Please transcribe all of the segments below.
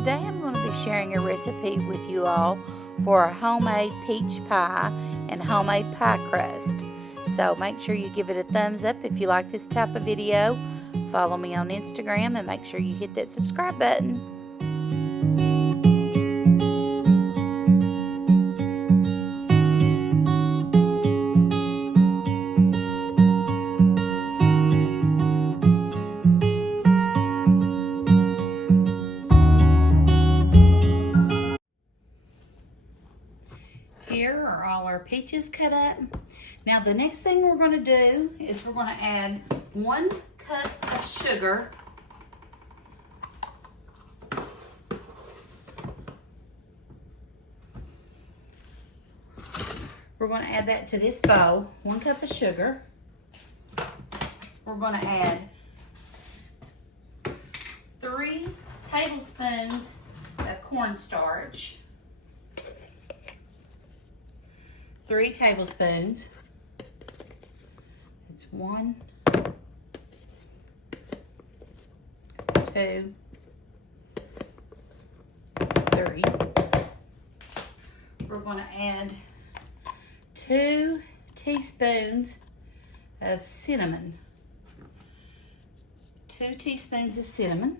today I'm going to be sharing a recipe with you all for a homemade peach pie and homemade pie crust. So make sure you give it a thumbs up if you like this type of video. Follow me on Instagram and make sure you hit that subscribe button. Here are all our peaches cut up. Now the next thing we're going to do is we're going to add 1 cup of sugar. We're going to add that to this bowl, 1 cup of sugar. We're going to add 3 tablespoons of cornstarch. 3 tablespoons. It's 1, 2, 3. We're going to add 2 teaspoons of cinnamon. 2 teaspoons of cinnamon.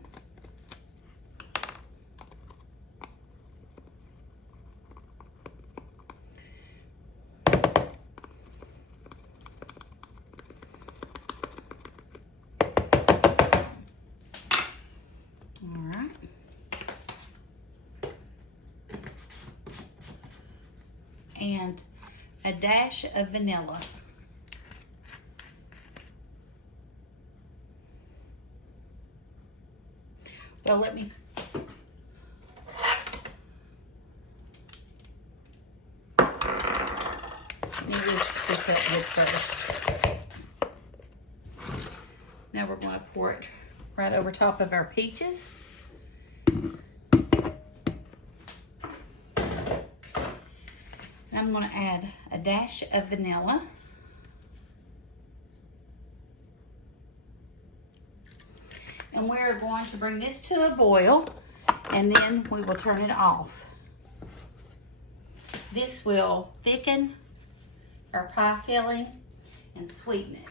And a dash of vanilla. Well, let me whisk this up good first. Now we're going to pour it right over top of our peaches. I'm going to add a dash of vanilla. And we're going to bring this to a boil, and then we will turn it off. This will thicken our pie filling and sweeten it.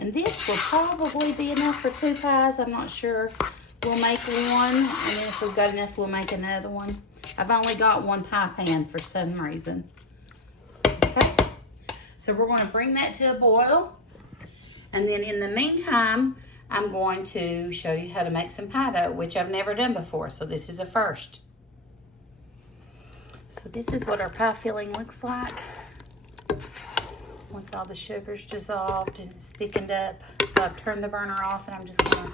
And this will probably be enough for 2 pies. I'm not sure. We'll make one, and then if we've got enough, we'll make another one. I've only got 1 pie pan for some reason. Okay, so we're going to bring that to a boil. And then in the meantime, I'm going to show you how to make some pie dough, which I've never done before, so this is a first. So this is what our pie filling looks like once all the sugar's dissolved and it's thickened up. So I've turned the burner off, and I'm just gonna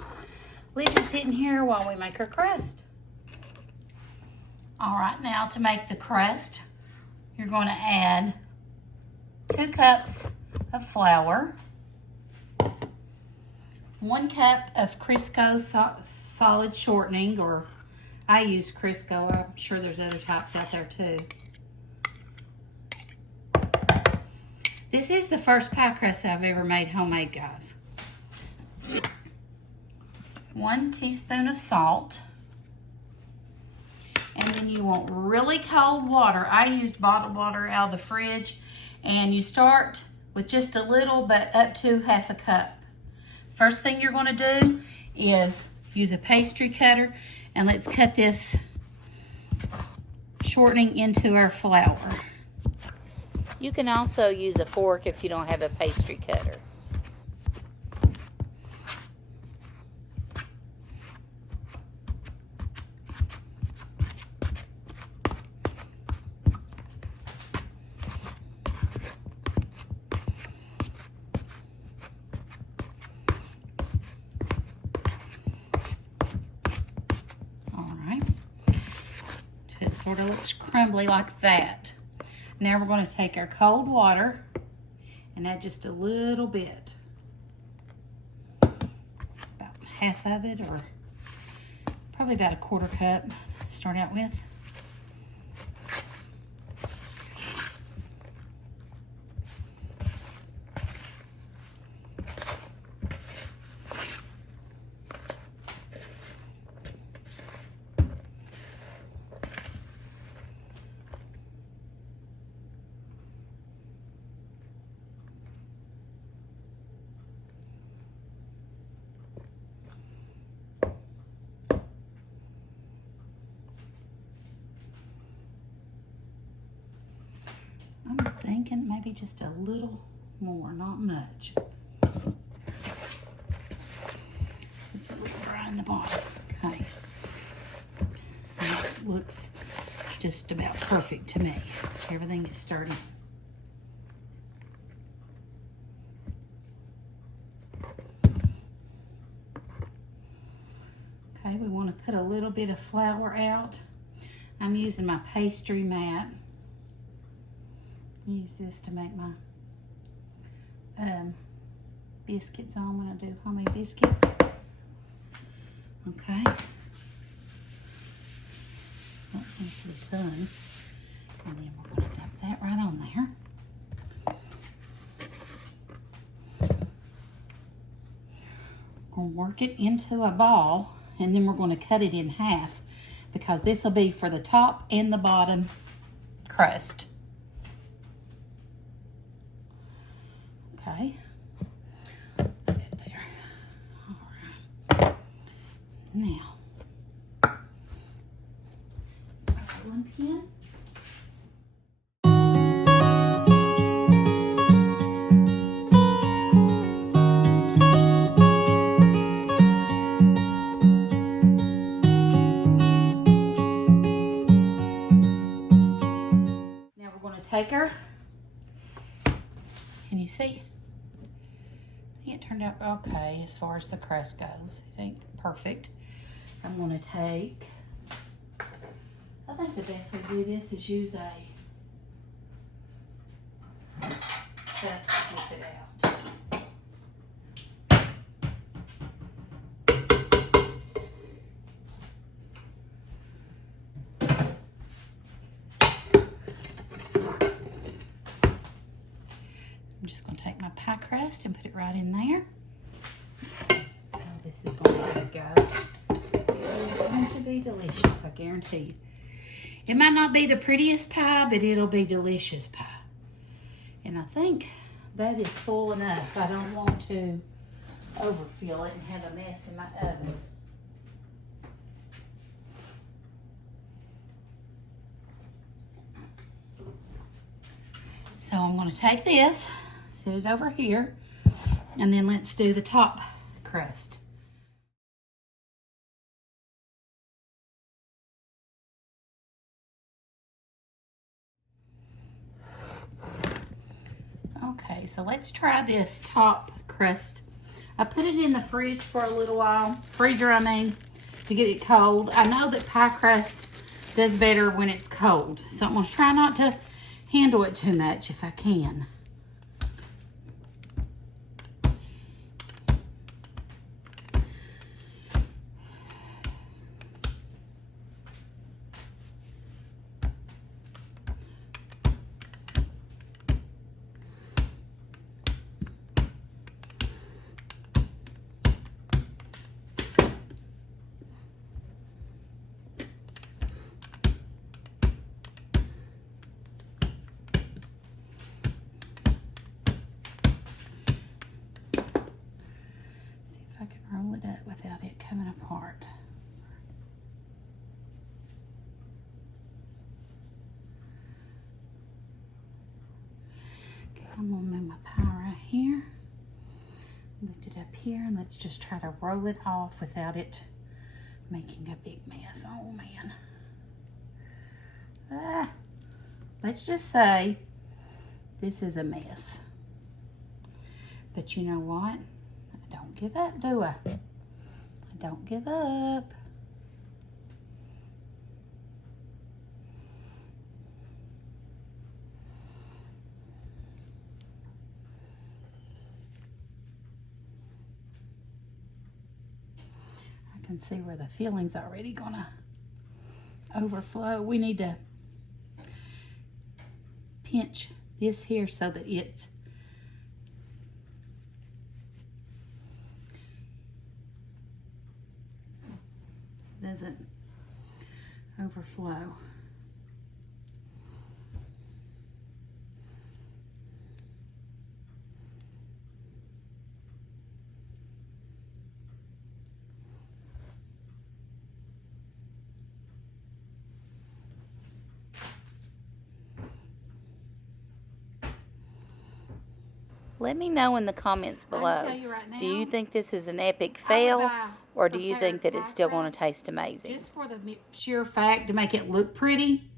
leave it sitting here while we make our crust. All right, now to make the crust, you're going to add 2 cups of flour, 1 cup of Crisco solid shortening, or I use Crisco. I'm sure there's other types out there too. This is the first pie crust I've ever made homemade, guys. 1 teaspoon of salt. And then you want really cold water. I used bottled water out of the fridge. And you start with just a little, but up to ½ a cup. First thing you're going to do is use a pastry cutter. And let's cut this shortening into our flour. You can also use a fork if you don't have a pastry cutter. All right. It sort of looks crumbly like that. Now we're going to take our cold water and add just a little bit. About half of it, or probably about a 1/4 cup to start out with. I'm thinking maybe just a little more, not much. It's a little dry in the bottom. Okay. That looks just about perfect to me. Everything is starting. Okay, we want to put a little bit of flour out. I'm using my pastry mat. Use this to make my biscuits on when I do homemade biscuits. Okay. That's usually done. And then we're going to dump that right on there. We're going to work it into a ball, and then we're going to cut it in half because this will be for the top and the bottom crust. Okay. Put that there. All right. Now, rolling pin. Now we're going to take her, and you see, I think it turned out okay as far as the crust goes. It ain't perfect. I'm going to take, I think the best way to do this is use a cup to whip it out. I'm just going to take my pie crust and put it right in there. Oh, this is going to go. It's going to be delicious, I guarantee you. It might not be the prettiest pie, but it'll be delicious pie. And I think that is full enough. I don't want to overfill it and have a mess in my oven. So I'm going to take this, set it over here, and then let's do the top crust. Okay, so let's try this top crust. I put it in the fridge for a little while, freezer I mean, to get it cold. I know that pie crust does better when it's cold, so I'm going to try not to handle it too much if I can. Roll it up without it coming apart. Okay, I'm gonna move my pie right here. Lift it up here and let's just try to roll it off without it making a big mess. Oh man. Let's just say this is a mess. But you know what? I don't give up, do I? I don't give up. I can see where the filling's already gonna overflow. We need to pinch this here so that it doesn't overflow. Let me know in the comments below. I can tell you right now, do you think this is an epic fail, or do you think that it's still going to taste amazing? Just for the sheer fact to make it look pretty.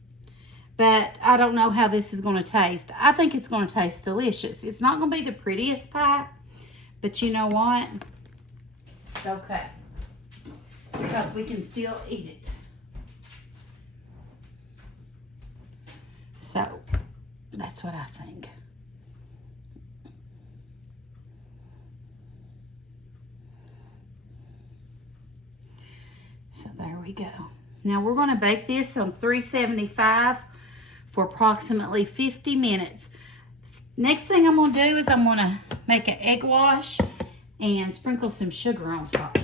But I don't know how this is going to taste. I think it's going to taste delicious. It's not going to be the prettiest pie, but you know what? It's okay. Because we can still eat it. So, that's what I think. So there we go. Now we're going to bake this on 375 for approximately 50 minutes. Next thing I'm going to do is I'm going to make an egg wash and sprinkle some sugar on top.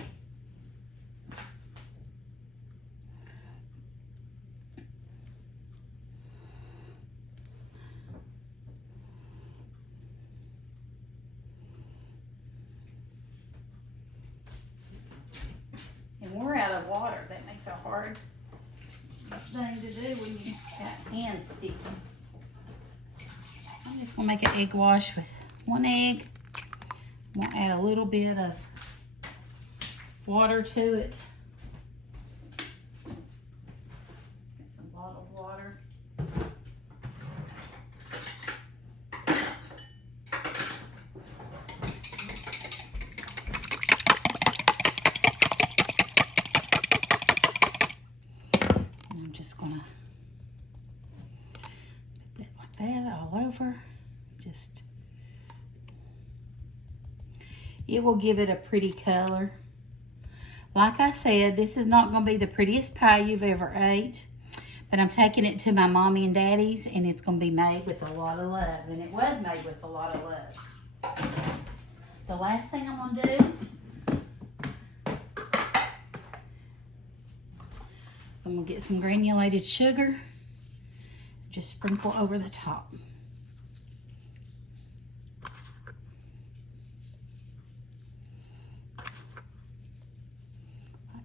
And we're out of water. That makes a hard thing to do when you have hands sticky. I'm just going to make an egg wash with one egg. I'm going to add a little bit of water to it. Get some bottled water. And I'm just going to put that like that all over. It will give it a pretty color. Like I said, this is not going to be the prettiest pie you've ever ate, but I'm taking it to my mommy and daddy's, and it's going to be made with a lot of love, and it was made with a lot of love. The last thing I'm going to do is I'm going to get some granulated sugar, just sprinkle over the top.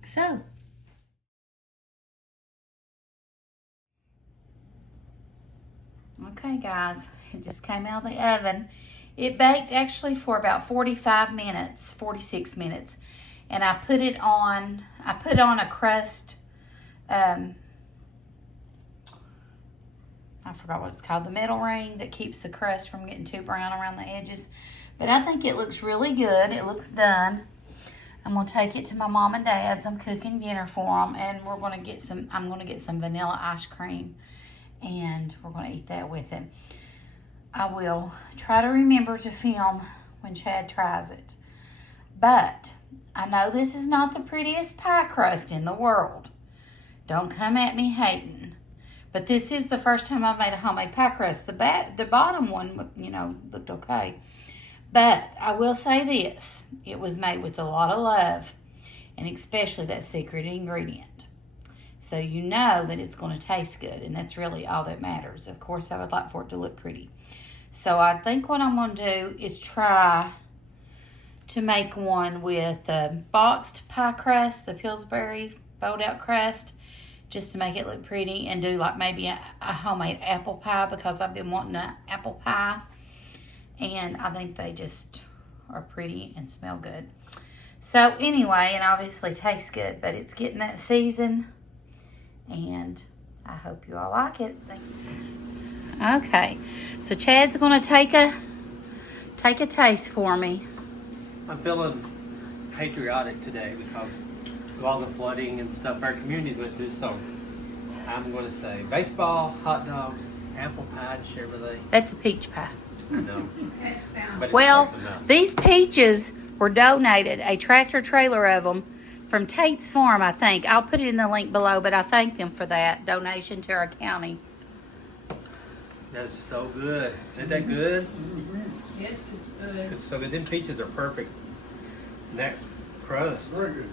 So, okay guys, it just came out of the oven. It baked actually for about 45 minutes, 46 minutes. And I put on a crust, I forgot what it's called, the metal ring that keeps the crust from getting too brown around the edges. But I think it looks really good. It looks done. I'm going to take it to my mom and dad's. I'm cooking dinner for them, and I'm going to get some vanilla ice cream, and we're going to eat that with it. I will try to remember to film when Chad tries it. But I know this is not the prettiest pie crust in the world. Don't come at me hating. But this is the first time I've made a homemade pie crust. The bottom one, looked okay. But I will say this, it was made with a lot of love, and especially that secret ingredient. So you know that it's going to taste good, and that's really all that matters. Of course, I would like for it to look pretty. So I think what I'm going to do is try to make one with the boxed pie crust, the Pillsbury bowled out crust, just to make it look pretty, and do like maybe a homemade apple pie, because I've been wanting an apple pie. And I think they just are pretty and smell good. So anyway, and obviously taste good, but it's getting that season. And I hope you all like it. Thank you. Okay, so Chad's going to take a taste for me. I'm feeling patriotic today because of all the flooding and stuff our communities went through. So I'm going to say baseball, hot dogs, apple pie, and Chevrolet. That's a peach pie. No. Well, these peaches were donated, a tractor trailer of them, from Tate's Farm, I think. I'll put it in the link below, but I thank them for that donation to our county. That's so good. Isn't that good? Mm-hmm. Yes, it's good. It's so good. Them peaches are perfect. And that crust, Very good.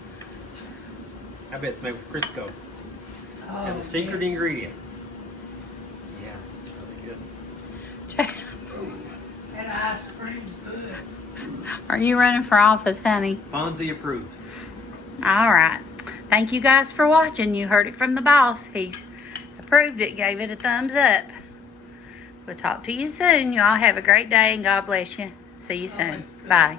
I bet it's made with Crisco. Oh, And the secret ingredient. Yeah, really good. and ice cream's good. Are you running for office, honey? Fonzie approved. All right. Thank you guys for watching. You heard it from the boss. He's approved it, gave it a thumbs up. We'll talk to you soon. You all have a great day, and God bless you. See you soon. Bye.